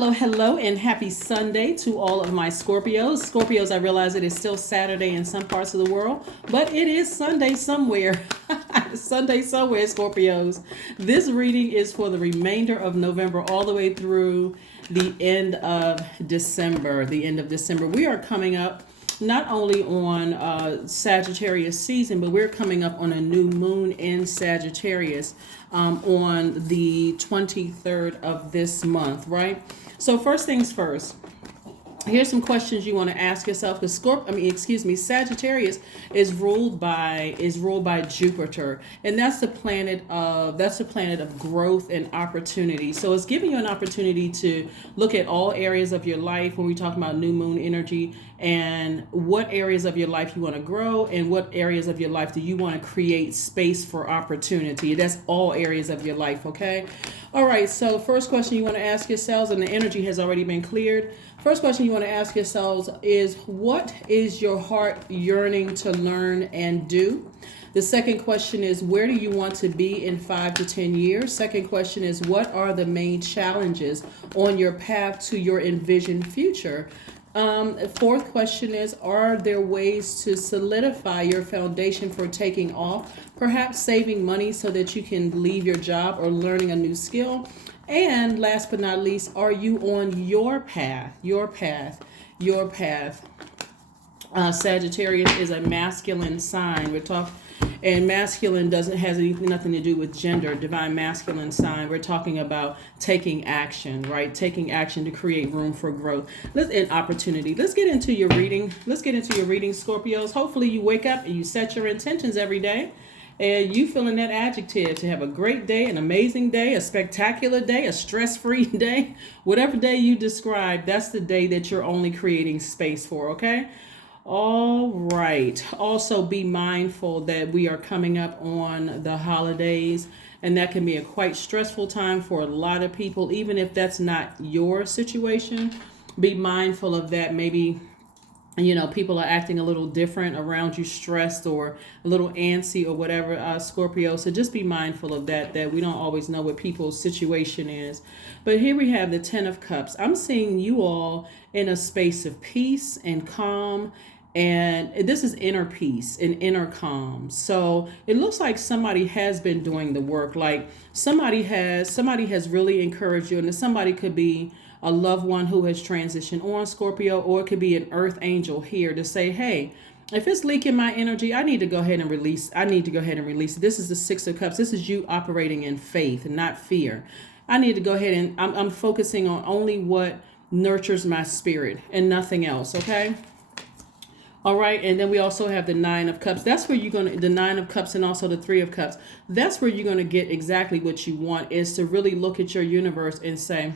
Hello, and happy Sunday to all of my Scorpios. Scorpios, I realize it is still Saturday in some parts of the world, but it is Sunday somewhere. Sunday somewhere, Scorpios. This reading is for the remainder of November all the way through the end of December. We are coming up not only on Sagittarius season, but we're coming up on a new moon in Sagittarius on the 23rd of this month, right? So first things first, here's some questions you want to ask yourself. Because Sagittarius is ruled by Jupiter, and that's the planet of growth and opportunity. So it's giving you an opportunity to look at all areas of your life when we talk about new moon energy, and what areas of your life you want to grow, and what areas of your life do you want to create space for opportunity. That's all areas of your life, okay? All right, so first question you want to ask yourselves, and the energy has already been cleared. First question you want to ask yourselves is, what is your heart yearning to learn and do? The second question is, where do you want to be in 5 to 10 years? Second question is, what are the main challenges on your path to your envisioned future? Fourth question is, are there ways to solidify your foundation for taking off? Perhaps saving money so that you can leave your job or learning a new skill. And last but not least, are you on your path? Sagittarius is a masculine sign. And masculine has nothing to do with gender. Divine masculine sign. We're talking about taking action, right? Taking action to create room for growth and opportunity. Let's get into your reading. Scorpios. Hopefully you wake up and you set your intentions every day, and you feeling that adjective to have a great day, an amazing day, a spectacular day, a stress-free day. Whatever day you describe, that's the day that you're only creating space for, okay? All right. Also, be mindful that we are coming up on the holidays, and that can be a quite stressful time for a lot of people, even if that's not your situation. Be mindful of that. Maybe, people are acting a little different around you, stressed or a little antsy or whatever, Scorpio. So just be mindful of that we don't always know what people's situation is. But here we have the 10 of Cups. I'm seeing you all in a space of peace and calm. And this is inner peace and inner calm. So it looks like somebody has been doing the work. Like somebody has really encouraged you. And somebody could be a loved one who has transitioned on, Scorpio, or it could be an earth angel here to say, hey, if it's leaking my energy, I need to go ahead and release. This is the 6 of Cups. This is you operating in faith and not fear. I need to go ahead and I'm focusing on only what nurtures my spirit and nothing else. Okay. All right. And then we also have the 9 of Cups. That's where the 9 of Cups and also the 3 of Cups. That's where you're going to get exactly what you want, is to really look at your universe and say,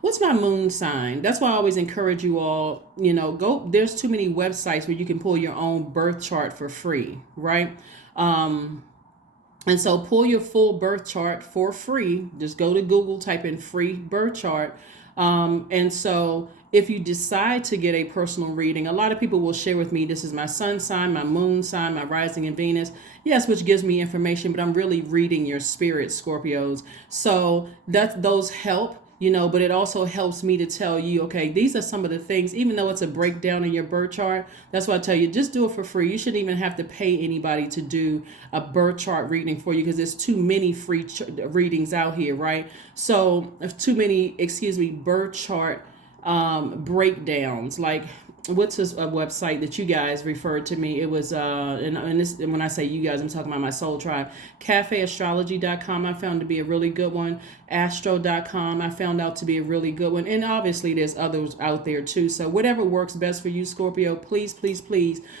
what's my moon sign? That's why I always encourage you all, there's too many websites where you can pull your own birth chart for free, right? And so pull your full birth chart for free. Just go to Google, type in free birth chart. And so if you decide to get a personal reading, a lot of people will share with me, this is my sun sign, my moon sign, my rising in Venus. Yes, which gives me information, but I'm really reading your spirit, Scorpios. So those help. But it also helps me to tell you, okay, these are some of the things, even though it's a breakdown in your birth chart. That's why I tell you, just do it for free. You shouldn't even have to pay anybody to do a birth chart reading for you, because there's too many free readings out here, right? So too many, birth chart breakdowns. Like, what's this website that you guys referred to me? It was and when I say you guys, I'm talking about my soul tribe. cafeastrology.com I found to be a really good one. Astro.com I found out to be a really good one. And obviously there's others out there too. So whatever works best for you, Scorpio, please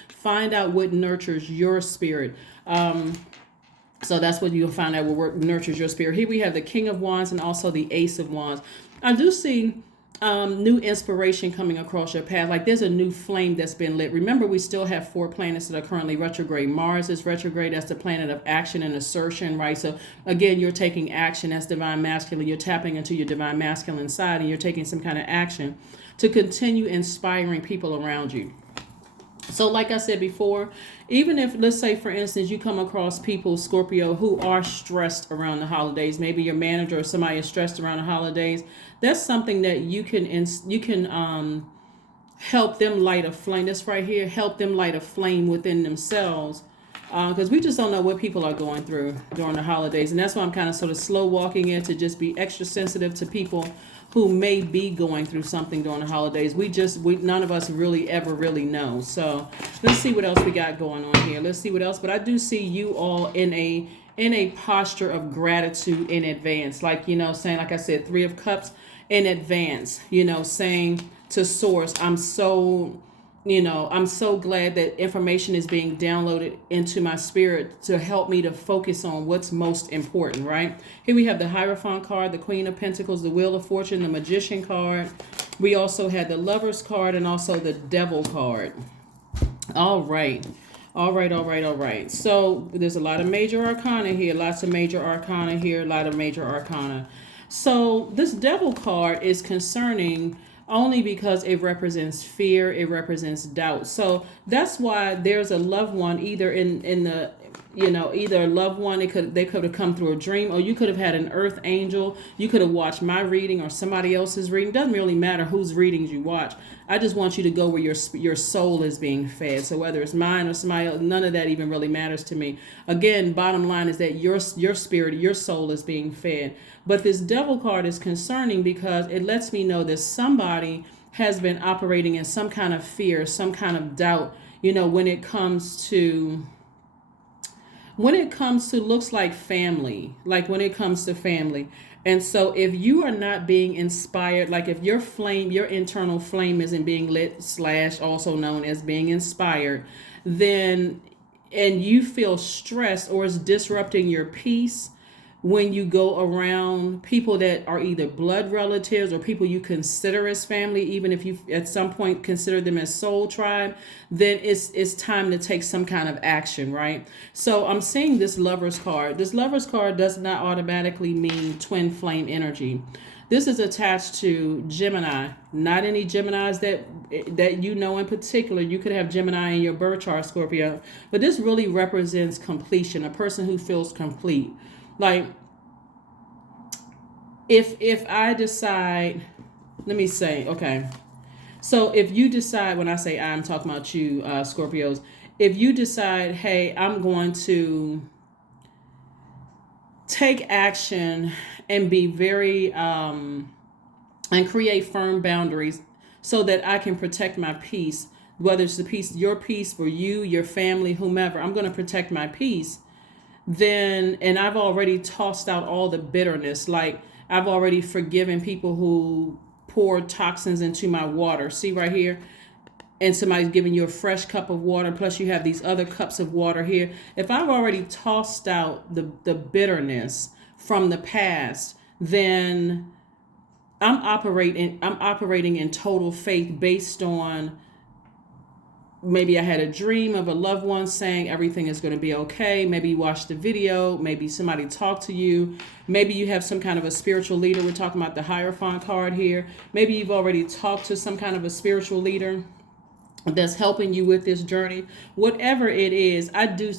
find out what nurtures your spirit. So that's what you'll find out what nurtures your spirit. Here we have the King of Wands and also the Ace of Wands. I do see new inspiration coming across your path. Like there's a new flame that's been lit. Remember, we still have 4 planets that are currently retrograde. Mars is retrograde. That's the planet of action and assertion, right? So again, you're taking action. That's divine masculine. You're tapping into your divine masculine side, and you're taking some kind of action to continue inspiring people around you. So, like I said before, even if, let's say, for instance, you come across people, Scorpio, who are stressed around the holidays, maybe your manager or somebody is stressed around the holidays, that's something that you can help them light a flame. This right here, help them light a flame within themselves. Because we just don't know what people are going through during the holidays. And that's why I'm kind of sort of slow walking in to just be extra sensitive to people who may be going through something during the holidays. We none of us really ever really know. So let's see what else we got going on here. Let's see what else. But I do see you all in a posture of gratitude in advance. Like, saying, like I said, 3 of Cups in advance, saying to source, I'm so glad that information is being downloaded into my spirit to help me to focus on what's most important, right? Here we have the Hierophant card, the Queen of Pentacles, the Wheel of Fortune, the Magician card. We also had the Lovers card and also the Devil card. All right. So there's a lot of major arcana here, lots of major arcana here, a lot of major arcana. So this Devil card is concerning only because it represents fear, it represents doubt. So that's why there's a loved one either in the either a loved one, they could have come through a dream, or you could have had an earth angel. You could have watched my reading or somebody else's reading. Doesn't really matter whose readings you watch. I just want you to go where your soul is being fed. So whether it's mine or somebody else, none of that even really matters to me. Again, bottom line is that your spirit, your soul is being fed. But this Devil card is concerning because it lets me know that somebody has been operating in some kind of fear, some kind of doubt, when it comes to looks like family, like when it comes to family. And so if you are not being inspired, like if your internal flame isn't being lit / also known as being inspired, then, and you feel stressed or it's disrupting your peace when you go around people that are either blood relatives or people you consider as family, even if you at some point consider them as soul tribe, then it's time to take some kind of action, right? So I'm seeing this Lovers card. This Lovers card does not automatically mean twin flame energy. This is attached to Gemini, not any Geminis that in particular. You could have Gemini in your birth chart, Scorpio, but this really represents completion, a person who feels complete. Like, if I decide, let me say, okay. So if you decide, when I say I'm talking about you, Scorpios, if you decide, hey, I'm going to take action and be very, and create firm boundaries so that I can protect my peace, whether it's the peace, your peace for you, your family, whomever, I'm going to protect my peace. Then, and I've already tossed out all the bitterness. Like, I've already forgiven people who poured toxins into my water. See right here? And somebody's giving you a fresh cup of water, plus you have these other cups of water here. If I've already tossed out the bitterness from the past, then I'm operating in total faith based on, maybe I had a dream of a loved one saying everything is going to be okay. Maybe you watched the video. Maybe somebody talked to you. Maybe you have some kind of a spiritual leader. We're talking about the Hierophant card here. Maybe you've already talked to some kind of a spiritual leader that's helping you with this journey. Whatever it is, I do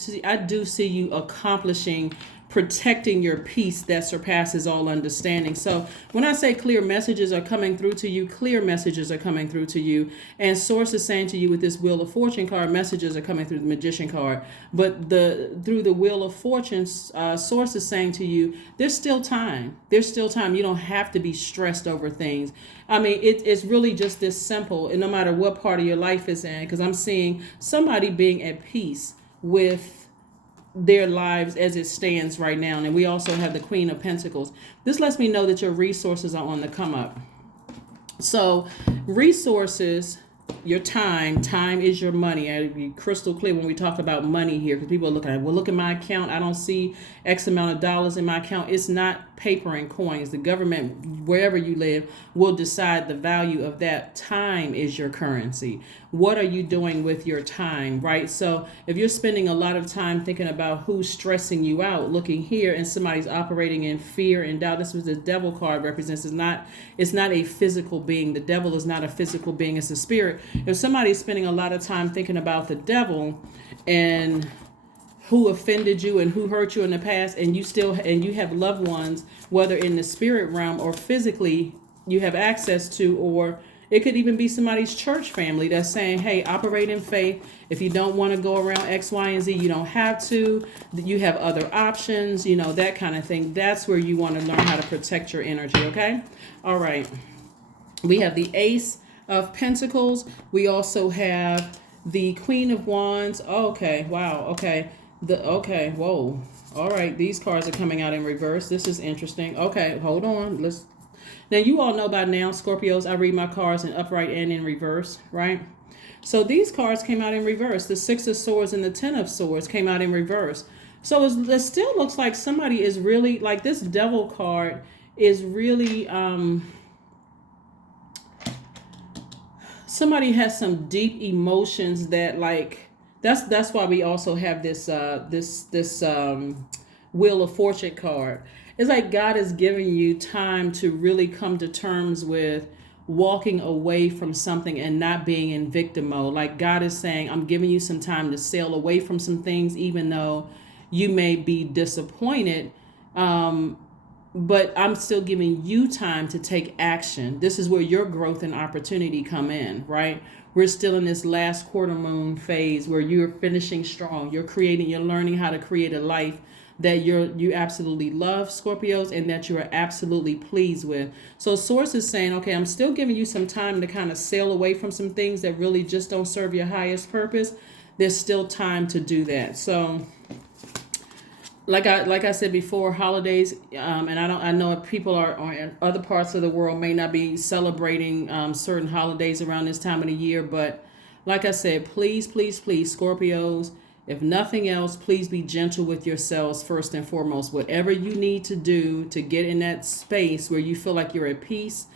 see you accomplishing, protecting your peace that surpasses all understanding. So when I say clear messages are coming through to you, clear messages are coming through to you. And source is saying to you with this Wheel of Fortune card, messages are coming through the Magician card. But through the Wheel of Fortune, source is saying to you, there's still time. There's still time. You don't have to be stressed over things. I mean, it's really just this simple, and no matter what part of your life is in, because I'm seeing somebody being at peace with their lives as it stands right now. And we also have the Queen of Pentacles. This lets me know that your resources are on the come up. So resources, your time is your money. I'll be crystal clear when we talk about money here, because people are looking at, well, look at my account. I don't see X amount of dollars in my account. It's not paper and coins. The government, wherever you live, will decide the value of that. Time is your currency. What are you doing with your time, right? So if you're spending a lot of time thinking about who's stressing you out, looking here, and somebody's operating in fear and doubt, this was the Devil card represents. It's not a physical being. The devil is not a physical being. It's a spirit. spirit. If somebody's spending a lot of time thinking about the devil and who offended you and who hurt you in the past, and you have loved ones, whether in the spirit realm or physically, you have access to, or it could even be somebody's church family that's saying, hey, operate in faith. If you don't want to go around X, Y, and Z, you don't have to. You have other options, that kind of thing. That's where you want to learn how to protect your energy, okay? All right. We have the Ace of Pentacles. We also have the Queen of Wands. Okay, wow, okay. Whoa. All right, these cards are coming out in reverse. This is interesting. Okay, hold on. Now, you all know by now, Scorpios, I read my cards in upright and in reverse, right? So these cards came out in reverse. The Six of Swords and the Ten of Swords came out in reverse. So it still looks like somebody is really, like this Devil card is really, somebody has some deep emotions that like, that's why we also have this Wheel of Fortune card. It's like God is giving you time to really come to terms with walking away from something and not being in victim mode. Like God is saying, I'm giving you some time to sail away from some things, even though you may be disappointed. But I'm still giving you time to take action. This is where your growth and opportunity come in, right? We're still in this last quarter moon phase where you're finishing strong. You're learning how to create a life that you absolutely love, Scorpios, and that you are absolutely pleased with. So Source is saying, okay, I'm still giving you some time to kind of sail away from some things that really just don't serve your highest purpose. There's still time to do that. So like I said before, holidays, and I know people are in other parts of the world may not be celebrating certain holidays around this time of the year, but like I said, please, Scorpios, if nothing else, please be gentle with yourselves first and foremost. Whatever you need to do to get in that space where you feel like you're at peace,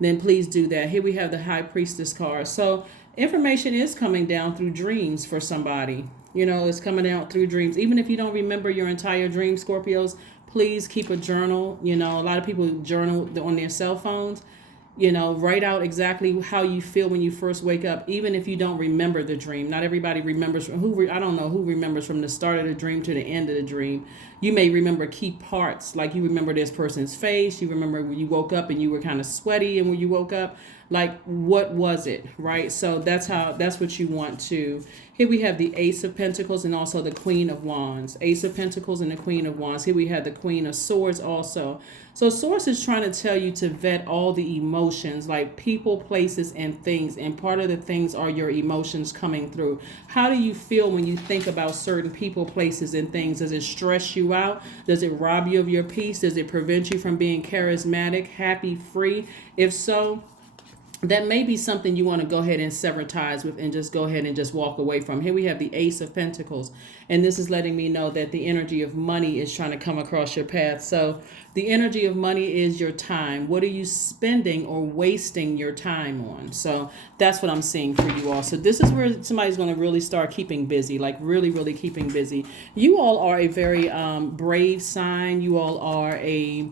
then please do that. Here we have the High Priestess card. So information is coming down through dreams for somebody. It's coming out through dreams. Even if you don't remember your entire dream, Scorpios, please keep a journal. A lot of people journal on their cell phones. Write out exactly how you feel when you first wake up, even if you don't remember the dream. Not everybody remembers I don't know who remembers from the start of the dream to the end of the dream. You may remember key parts, like you remember this person's face. You remember when you woke up and you were kind of sweaty, and when you woke up, like what was it, right? So that's what you want to. Here we have the Ace of Pentacles and also the Queen of Wands. Ace of Pentacles and the Queen of Wands. Here we have the Queen of Swords also. So Source is trying to tell you to vet all the emotions, like people, places, and things. And part of the things are your emotions coming through. How do you feel when you think about certain people, places, and things? Does it stress you out? Does it rob you of your peace? Does it prevent you from being charismatic, happy, free? If so, that may be something you want to go ahead and sever ties with and just go ahead and just walk away from. Here we have the Ace of Pentacles. And this is letting me know that the energy of money is trying to come across your path. So the energy of money is your time. What are you spending or wasting your time on? So that's what I'm seeing for you all. So this is where somebody's going to really start keeping busy, like really, really keeping busy. You all are a very brave sign. You all are a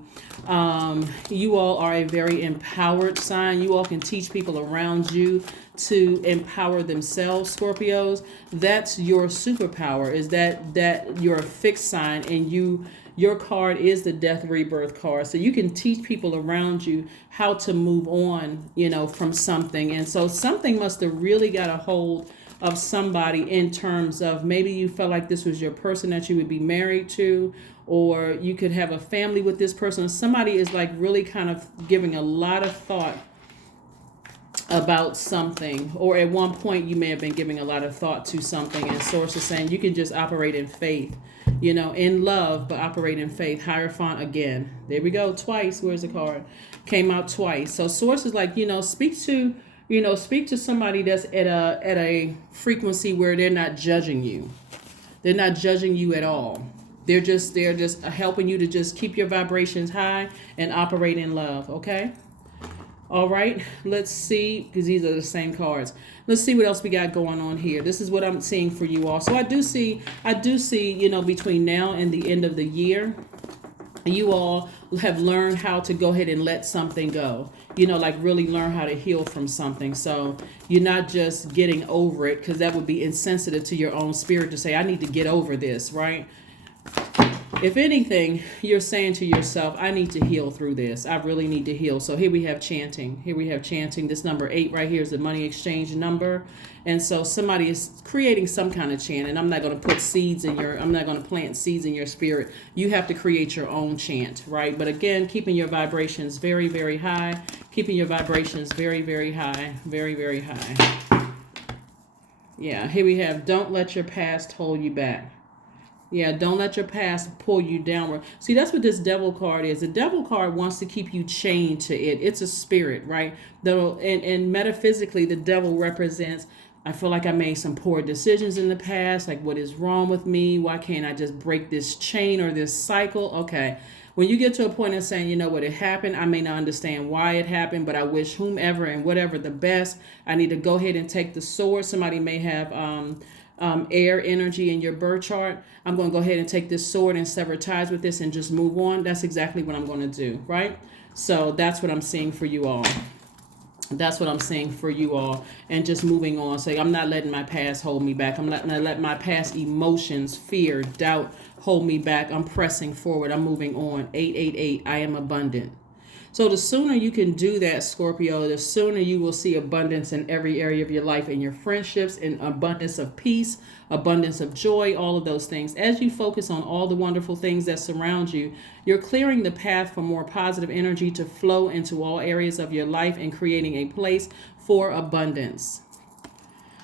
very empowered sign. You all can teach people around you to empower themselves, Scorpios. That's your superpower, is that you're a fixed sign, and your card is the Death Rebirth card. So you can teach people around you how to move on, from something. And so something must have really got a hold of somebody in terms of maybe you felt like this was your person that you would be married to, or you could have a family with this person. Somebody is like really kind of giving a lot of thought about something, or at one point you may have been giving a lot of thought to something, and Source is saying you can just operate in faith, in love, but operate in faith. Hierophant again. There we go. Twice. Where's the card? Came out twice. So Source is like, speak to somebody that's at a frequency where they're not judging you. They're not judging you at all. They're just helping you to just keep your vibrations high and operate in love. Okay. All right, let's see, because these are the same cards. Let's see what else we got going on here. This is what I'm seeing for you all. So I do see, between now and the end of the year, you all have learned how to go ahead and let something go, like really learn how to heal from something. So you're not just getting over it, because that would be insensitive to your own spirit to say, I need to get over this, right? If anything, you're saying to yourself, I need to heal through this. I really need to heal. So here we have chanting. This number 8 right here is the money exchange number. And so somebody is creating some kind of chant. And I'm not going to put I'm not going to plant seeds in your spirit. You have to create your own chant, right? But again, keeping your vibrations very, very high. Keeping your vibrations very, very high. Very, very high. Yeah, here we have, don't let your past hold you back. Yeah, don't let your past pull you downward. See, that's what this devil card is. The devil card wants to keep you chained to it. It's a spirit, right? And metaphysically, the devil represents, I feel like I made some poor decisions in the past. Like, what is wrong with me? Why can't I just break this chain or this cycle? Okay. When you get to a point of saying, you know what, it happened, I may not understand why it happened, but I wish whomever and whatever the best. I need to go ahead and take the sword. Somebody may have air energy in your birth chart. I'm going to go ahead and take this sword and sever ties with this and just move on. That's exactly what I'm going to do, right? So that's what I'm seeing for you all. And just moving on. Say, I'm not letting my past hold me back. I'm not going to let my past emotions, fear, doubt hold me back. I'm pressing forward. I'm moving on. 888. I am abundant. So the sooner you can do that, Scorpio, the sooner you will see abundance in every area of your life, in your friendships, in abundance of peace, abundance of joy, all of those things. As you focus on all the wonderful things that surround you, you're clearing the path for more positive energy to flow into all areas of your life and creating a place for abundance.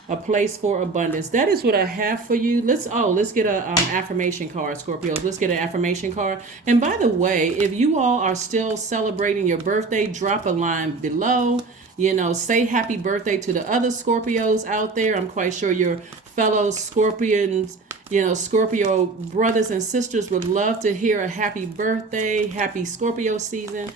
A place for abundance. That is what I have for you. Let's get a affirmation card, Scorpios. Let's get an affirmation card. And by the way, if you all are still celebrating your birthday, drop a line below. Say happy birthday to the other Scorpios out there. I'm quite sure your fellow Scorpions, Scorpio brothers and sisters would love to hear a happy birthday, happy Scorpio season,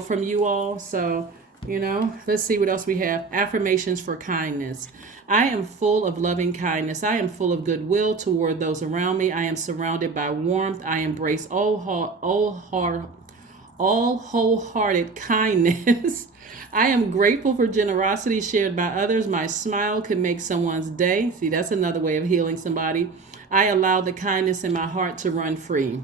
from you all. So, let's see what else we have. Affirmations for kindness. I am full of loving kindness. I am full of goodwill toward those around me. I am surrounded by warmth. I embrace all wholehearted kindness. I am grateful for generosity shared by others. My smile could make someone's day. See, that's another way of healing somebody. I allow the kindness in my heart to run free.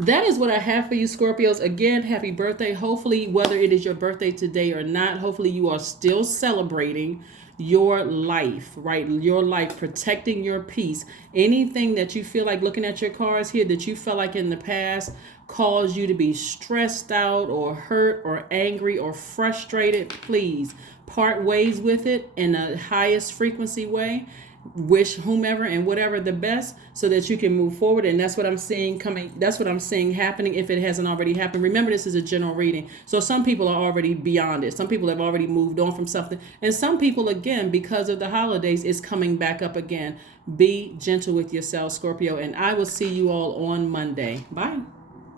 That is what I have for you, Scorpios. Again, happy birthday. Hopefully, whether it is your birthday today or not, hopefully you are still celebrating your life, right? Your life, protecting your peace. Anything that you feel like, looking at your cards here, that you felt like in the past caused you to be stressed out or hurt or angry or frustrated, please part ways with it in the highest frequency way. Wish whomever and whatever the best so that you can move forward. And that's what I'm seeing coming. That's what I'm seeing happening if it hasn't already happened. Remember, this is a general reading. So some people are already beyond it. Some people have already moved on from something. And some people, again, because of the holidays, is coming back up again. Be gentle with yourself, Scorpio. And I will see you all on Monday. Bye.